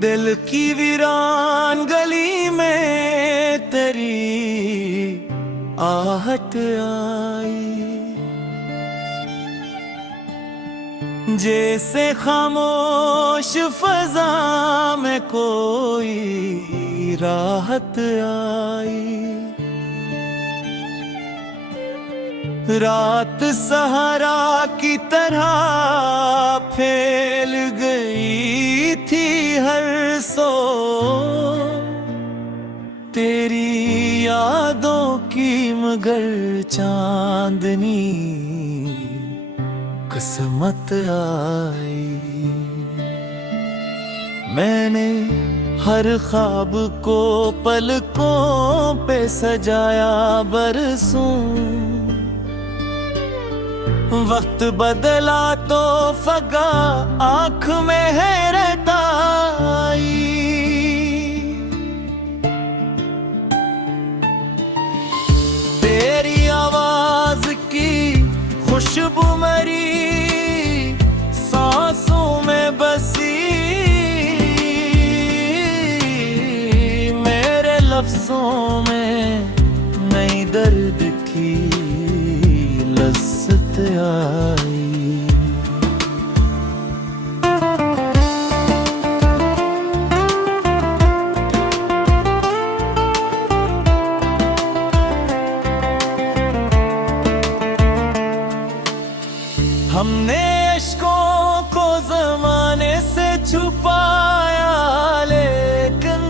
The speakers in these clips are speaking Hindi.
दिल की वीरान गली में तेरी आहट आई, जैसे खामोश फजा में कोई राहत आई। रात सहारा की तरह फैल गई थी हर सो, तेरी यादों की मगर चांदनी किस्मत आई। मैंने हर ख्वाब को पलकों पे सजाया बरसों, वक्त बदला तो फगा आँख में हैरत आई। तेरी आवाज की खुशबू मरी सांसों में बसी, मेरे लफ्जों में नई दर्द की लज़्ज़त आई। हमने इश्कों को ज़माने से छुपाया, लेकिन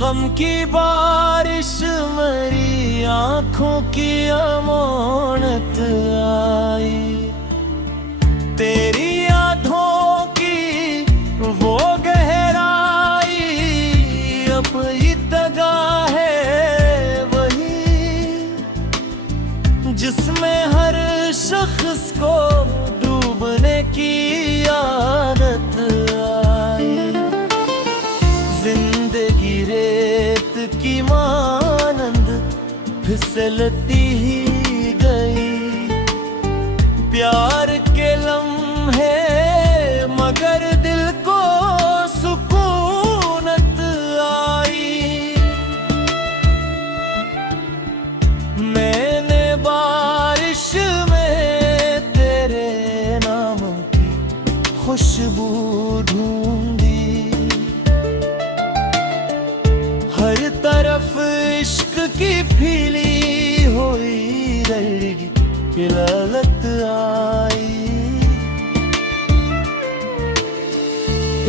गम की बारिश मरी आँखों की अमानत आई। तेरी यादों की वो गहराई अब इत्तगा है वही, जिसमें हर शख्स को डूबने की आदत आई। जिंदगी रेत की मानंद फिसलती ही गई, प्यार के लम्हे मगर दिल को सुकूनत आई। मैंने बारिश में तेरे नाम की खुशबू ढूंढी, हर तरफ इश्क की फीली हुई रंगी ललत आई।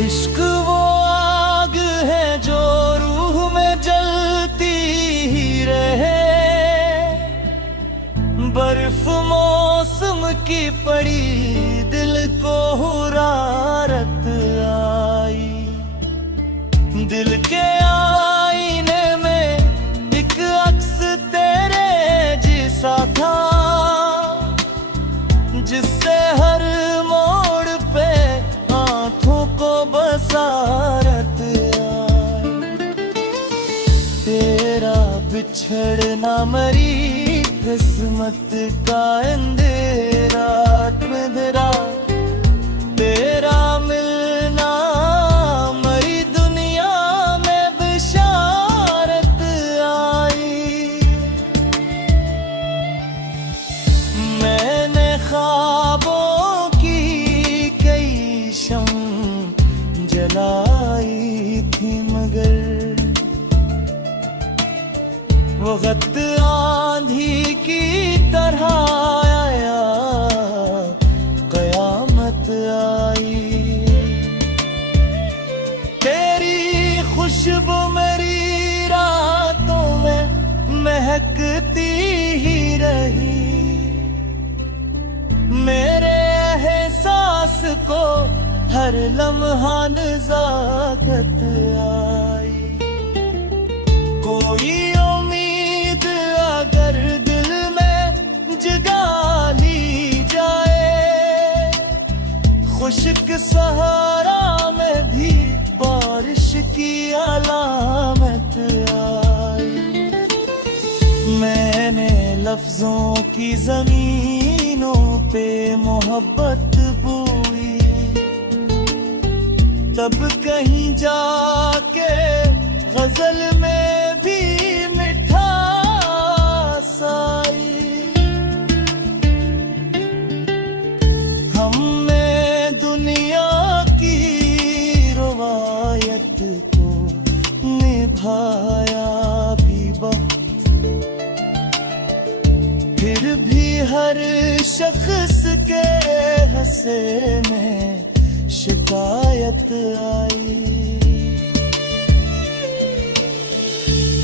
इश्क वो आग है जो रूह में जलती ही रहे, बर्फ मौसम की पड़ी दिल को हुरारत आई। दिल के आईने में एक अक्स तेरे जैसा था, जिससे हर मोड़ पे आँखों को बसारत आई। तेरा बिछड़ना मरी किस्मत का अंधेरा अंधेरा, तेरा मिलना मरी दुनिया में बिशारत आई। मैंने ख्वाबों की कई शम्म जलाई थी, मगर वो वक्त आंधी की तरह आया, कयामत आई। तेरी खुशबू मेरी रातों में महकती ही रही, मेरे एहसास को हर लम्हा नज़ाकत आई। कोई उम्मीद अगर दिल में जगा ली जाए, खुश्क सहारा में भी बारिश की अलामत आई। मैंने लफ्जों की जमीनों पे मोहब्बत बोई, तब कहीं जाके गजल में भी मिठास आई। हमने दुनिया की रवायत को निभाया भी बहुत, फिर भी हर शख्स के हंसे में शिकायत आई।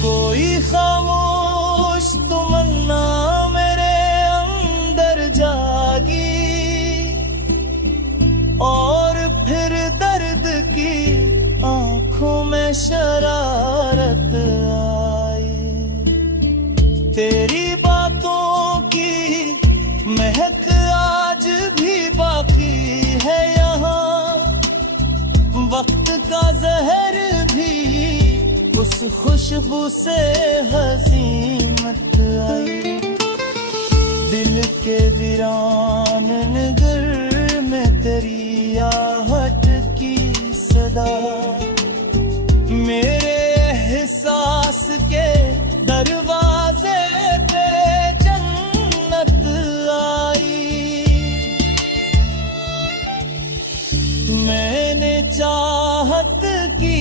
कोई खामोश तमन्ना मेरे अंदर जागी, और फिर दर्द की आंखों में शरारत आई। तेरी बातों की महक आज भी बाकी है यहाँ, वक्त का जहर भी उस खुशबू से हंसी मत आई। दिल के वीरान नगर में तेरी आहट की सदा, मेरे एहसास के दरवाजे पे जन्नत आई। मैंने चाहत की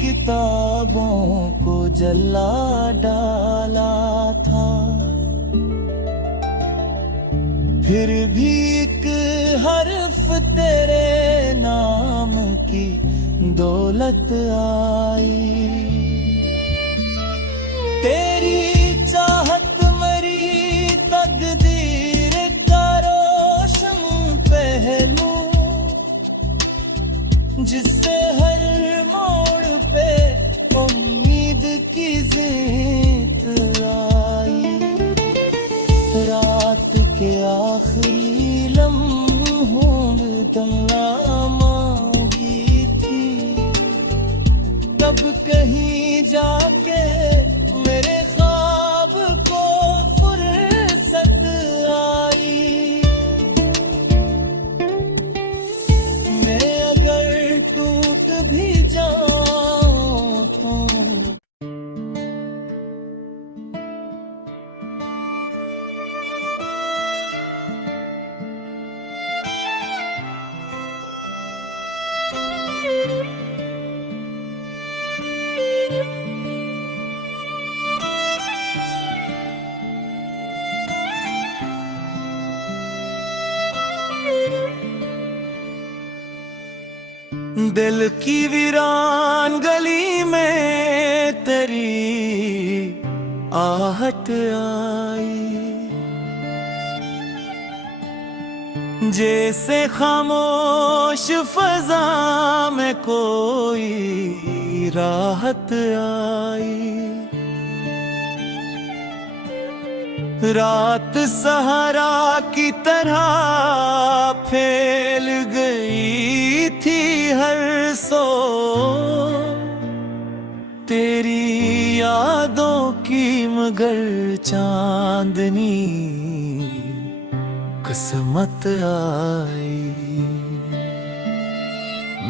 किताबों को जला डाला था, फिर भी एक हर्फ तेरे नाम की दौलत आई। तेरी चाहत मरी तकदीर का रोशन पहलू, जिससे हर मोड़ पे उम्मीद की जीत आई। रात के आखिरी लम्हों में दुआ मांगी थी, तब कहीं जाके मेरे ख्वाब को फुर्सत आई। मैं अगर टूट भी जाऊं तो दिल की वीरान गली में तेरी आहट आई। जैसे खामोश फजा में कोई राहत आई। रात सहारा की तरह फैल गई थी हर सो, तेरी यादों की मगर चांदनी किस्मत आई।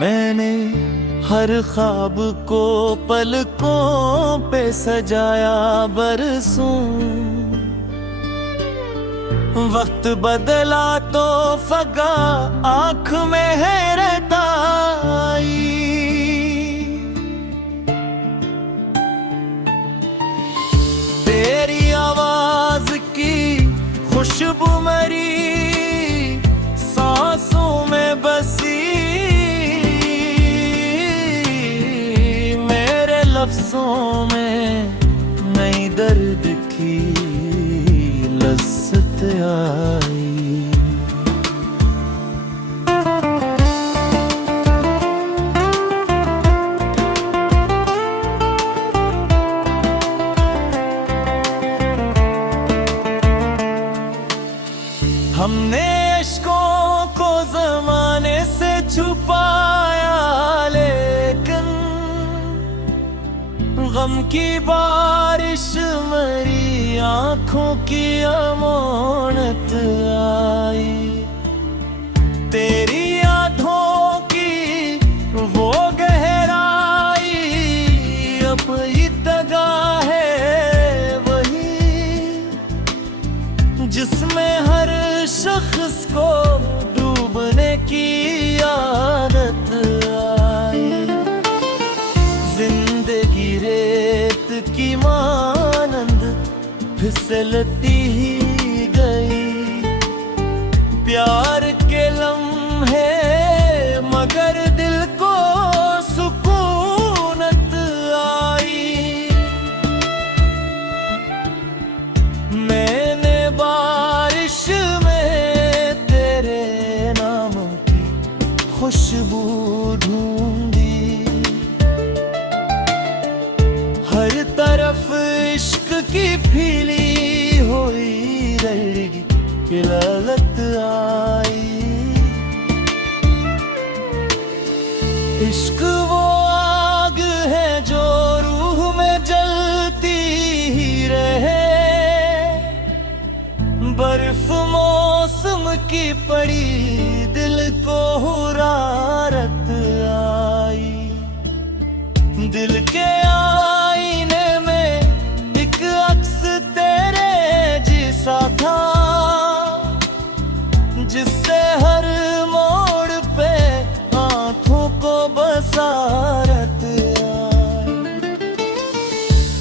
मैंने हर ख्वाब को पलकों पे सजाया बरसों, वक्त बदला तो फगा आँख में हैरत आई। तेरी आवाज की खुशबू मरी सांसों में बसी, मेरे लफ्जों में नई दर्द की लज़्ज़त आई। हमने इश्कों को ज़माने से छुपाया, लेकिन गम की बारिश मेरी आँखों की अमानत आई। तेरी यादों की रेत की मानंद फिसलती ही गई। प्यार के लम्हे मगर दिल को सुकूनत आई। मैंने बारिश में तेरे नाम की खुशबू ढूंढी। हर तरफ इश्क की फीली हुई रही ललत आई। इश्क वो आग है जो रूह में जलती ही रहे। बर्फ मौसम की पड़ी दिल को हुरारत आई। दिल के आईने में एक अक्स तेरे जैसा था, जिससे हर मोड़ पे आंखों को बसारत आई।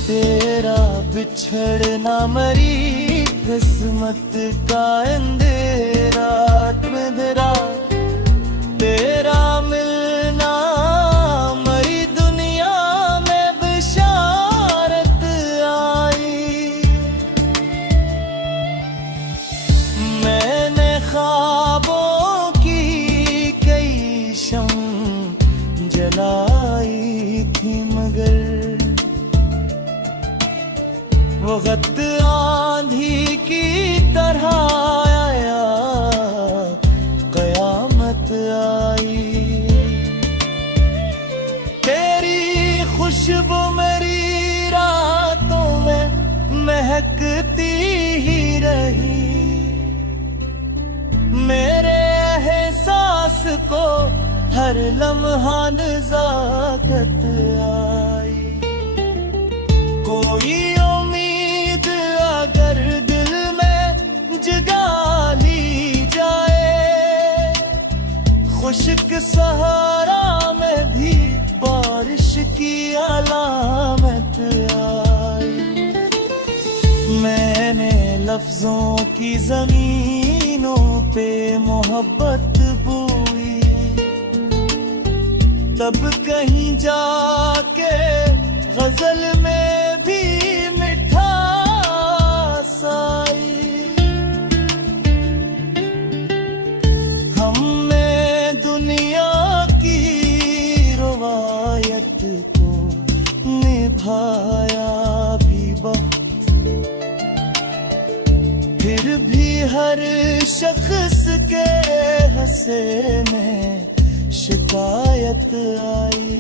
तेरा बिछड़ना मरी किस्मत का अंधेरा अंधेरा। तेरा मिलना मरी दुनिया में बिशारत आई। मैंने ख्वाबों की कई शम्म जलाई थी मगर वो वक्त आंधी की तरह आया, कयामत आई। तेरी खुशबू मेरी रातों में महकती ही रही। मेरे एहसास को हर लम्हा नज़ाकत आई। कोई उम्मीद अगर दिल में जगा ली जाए, खुश्क सहारा में भी बारिश की अलामत आई। मैंने लफ्जों की जमीनों पे मोहब्बत बोई, तब कहीं जाके गजल में भी मिठास आई। हमने दुनिया की रवायत को निभाया भी बहुत, फिर भी हर शख्स के हंसे में शिकायत आई।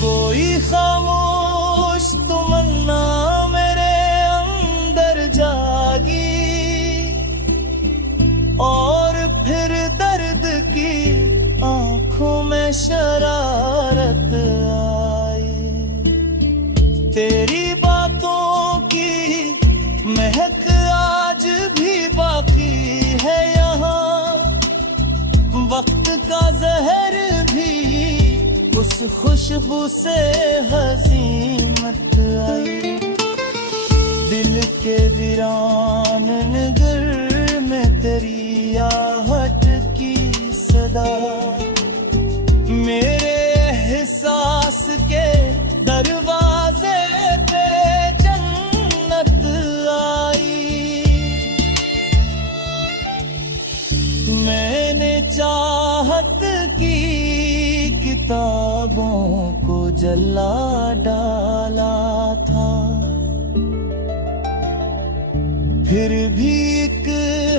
कोई खामोश तमन्ना मेरे अंदर जागी, और फिर दर्द की आंखों में शरारत आई। तेरी बातों की महक आज भी बाकी है यहाँ, वक्त का जहर भी उस खुशबू से हंसी मत आई। दिल के वीरान नगर में तेरी आहट की सदा, मेरे एहसास के दरवाजे पे जन्नत आई। मैंने चाहत की किताबों को जला डाला था, फिर भी एक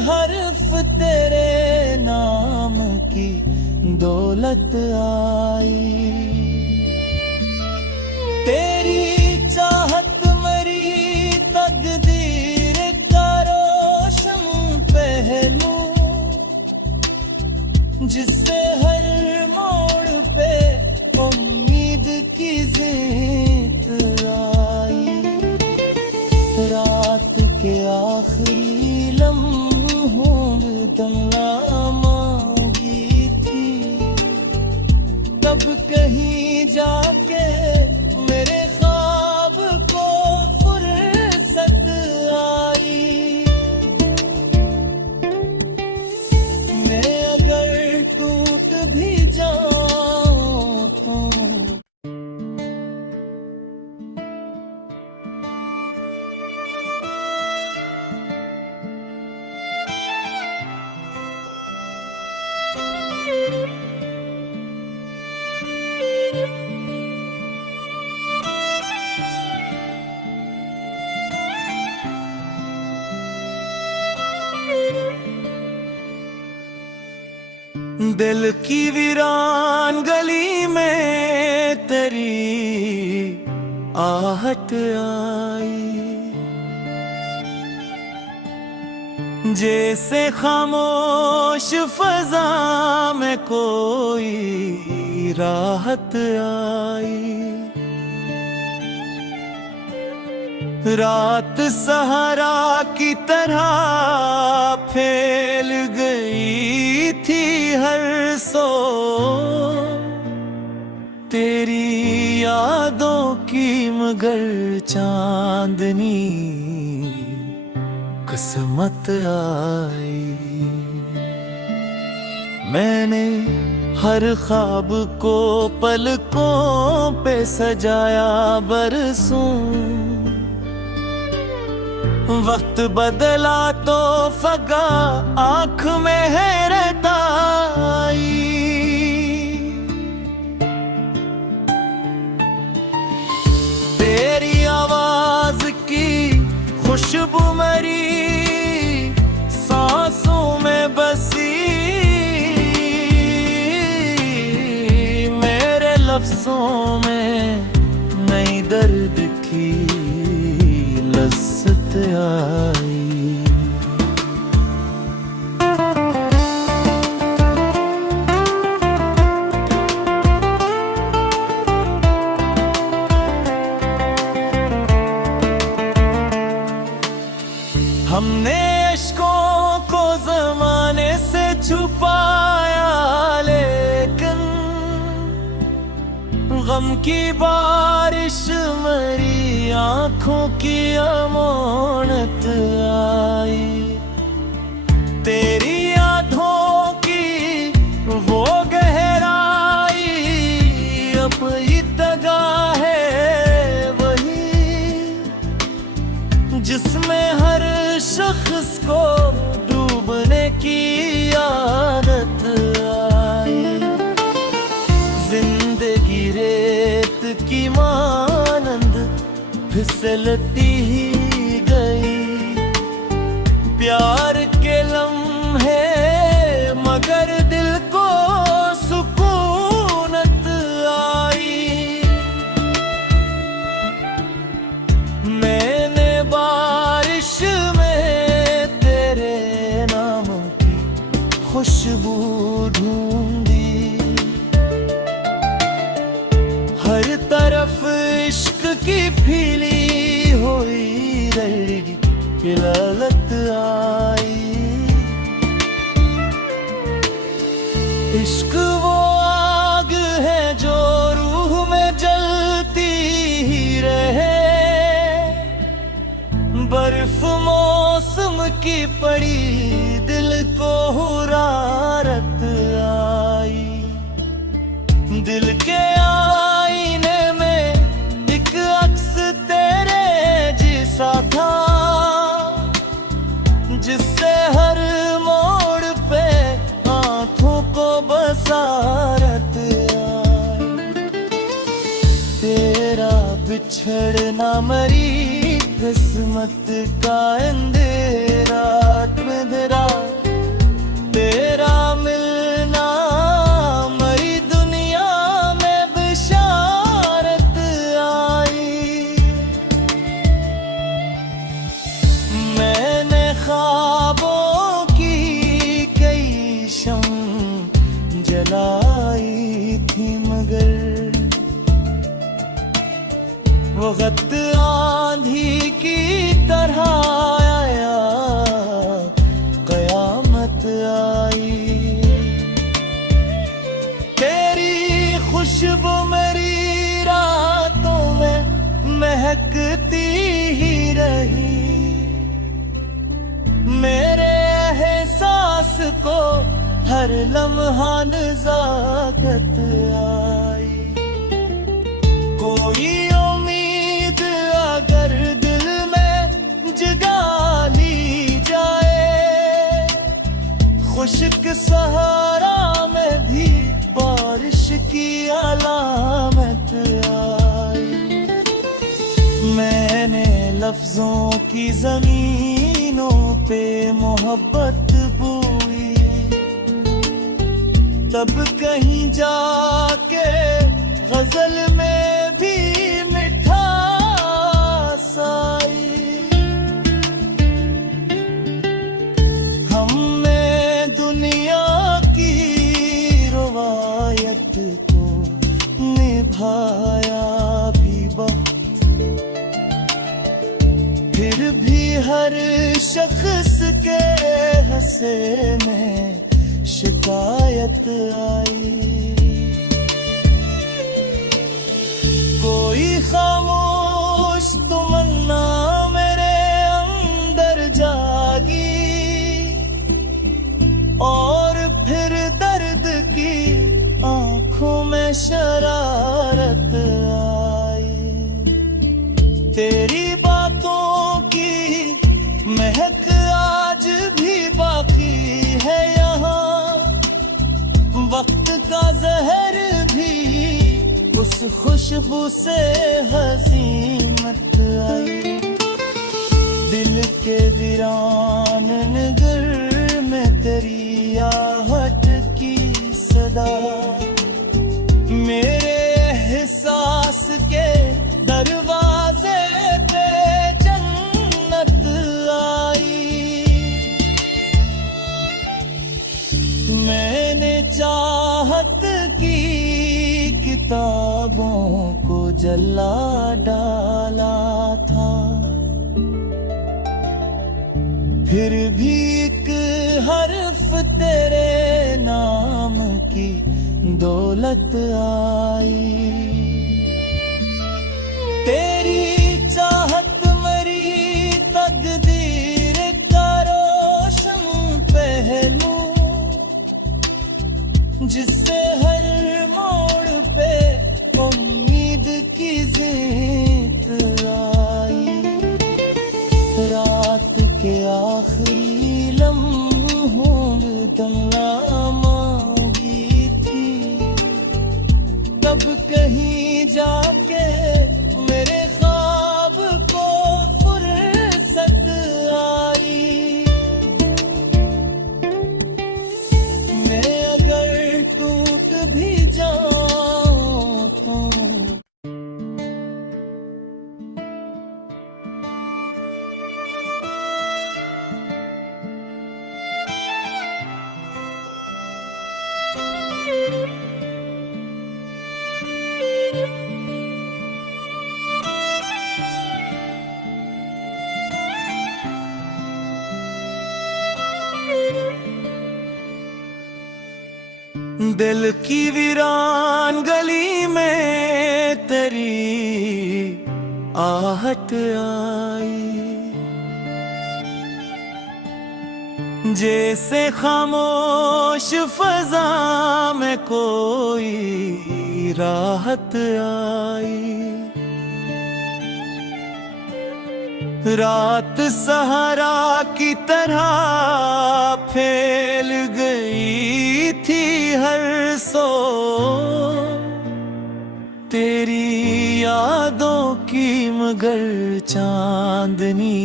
हर्फ तेरे नाम की दौलत आई। तेरी चाहत मरी तकदीर का रोशन पहलू, जिससे हर मोड़ पे उम्मीद की जीत आई। रात के आखिरी लम्हों में दुआ मांगी थी, तब कहीं जाके मेरे ख्वाब को फुर्सत आई। मैं अगर टूट भी जाऊं तो दिल की वीरान गली में तेरी आहट आई। जैसे खामोश फजा में कोई राहत आई। रात सहारा की तरह फैल गई थी हर सो। तेरी यादों की मगर चांदनी किस्मत आई। मैंने हर ख्वाब को पलकों पे सजाया बरसों। वक्त बदला तो फगा आँख में हैरत आई। तेरी आवाज की खुशबू मरी सांसों में बसी। मेरे लफ्जों में नई दर्द की लज़्ज़त आई। हमने अश्कों को ज़माने से छुपाया, लेकिन गम की बारिश मरी आँखों की अमानत आई। तेरी यादों की वो गहराई अब इत्तगा है वही, जिसमें हर शख्स को डूबने की आदत आई। जिंदगी रेत की मानंद फिसलती ही गई। प्यार के लम्हे मगर दिल को सुकूनत आई। मैंने बारिश में तेरे नाम की खुशबू ढूंढी। हर तरफ इश्क की फीली हुई रही ललत आई। इश्क वो आग है जो रूह में जलती ही रहे। बर्फ मौसम की पड़ी दिल को हुरारत आई। दिल के आईने में एक अक्स तेरे जैसा था, जिससे हर मोड़ पे आँखों को बसारत आई। तेरा बिछड़ना मरी किस्मत का अंधेरा अंधेरा। तेरा मिलना मरी दुनिया में बिशारत आई। मैंने ख्वाबों की कई शम्म जलाई थी, मगर वो वक्त आंधी की तरह आया, कयामत आई। तेरी खुशबू मेरी हर लम्हा नज़ाकत आई। कोई उम्मीद अगर दिल में जगा ली जाए, खुश्क सहारा में भी बारिश की अलामत आई। मैंने लफ्जों की जमीनों पे मोहब्बत बोई, तब कहीं जाके गजल में भी मिठास आई। हमने दुनिया की रवायत को निभाया भी बहुत, फिर भी हर शख्स के हंसे में शिकायत आई। कोई खामोश तमन्ना मेरे अंदर जागी, और फिर दर्द की आंखों में शरारत आई। तेरी बातों की महक आज भी बाकी है यहाँ, वक्त का जहर भी उस खुशबू से हसीमत आई। दिल के वीरान नगर में तेरी आहट की सदा, मेरे एहसास के दरवाजे पे जन्नत आई। मैंने चाहत की किताबों को जला डाला था, फिर भी एक हर्फ तेरे नाम की दौलत आई। तेरी चाहत मरी तकदीर का रोशन पहलू, जिससे हर मोड़ पे उम्मीद की जीत आई। रात के आखिरी लम्हों में दुआ मांगी थी, तब कहीं जाके मेरे ख्वाब को फुर्सत आई। मैं अगर टूट भी जाऊं तो दिल की वीरान गली में तेरी आहट आई। जैसे खामोश फजा में कोई राहत आई। रात सहारा की तरह फैल गई थी हर सो, तेरी यादों की मगर चांदनी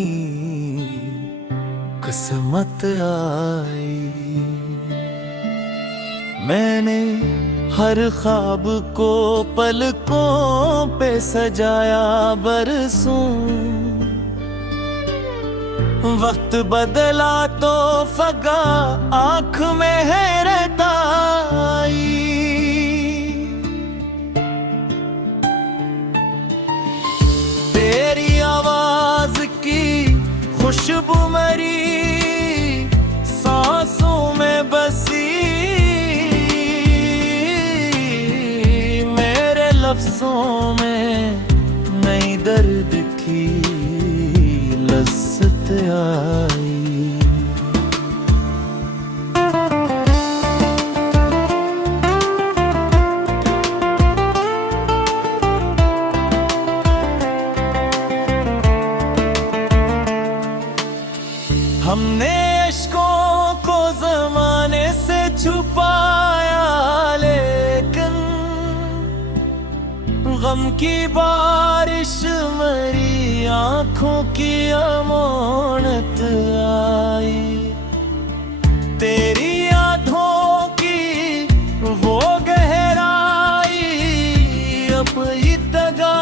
किस्मत आई। मैंने हर ख्वाब को पलकों पे सजाया बरसों, वक्त बदला तो फगा आँख में हैरत आई। तेरी आवाज की खुशबू मरी सांसों में बसी, मेरे लफ्जों में नई दर्द की लज्जत आई। हमने अश्कों को जमाने से छुपाया, लेकिन गम की बारिश मेरी आंखों की अमानत आई। तेरी यादों की वो गहराई अब इतगा